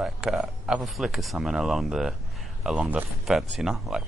like have a flick or something along the fence, you know, like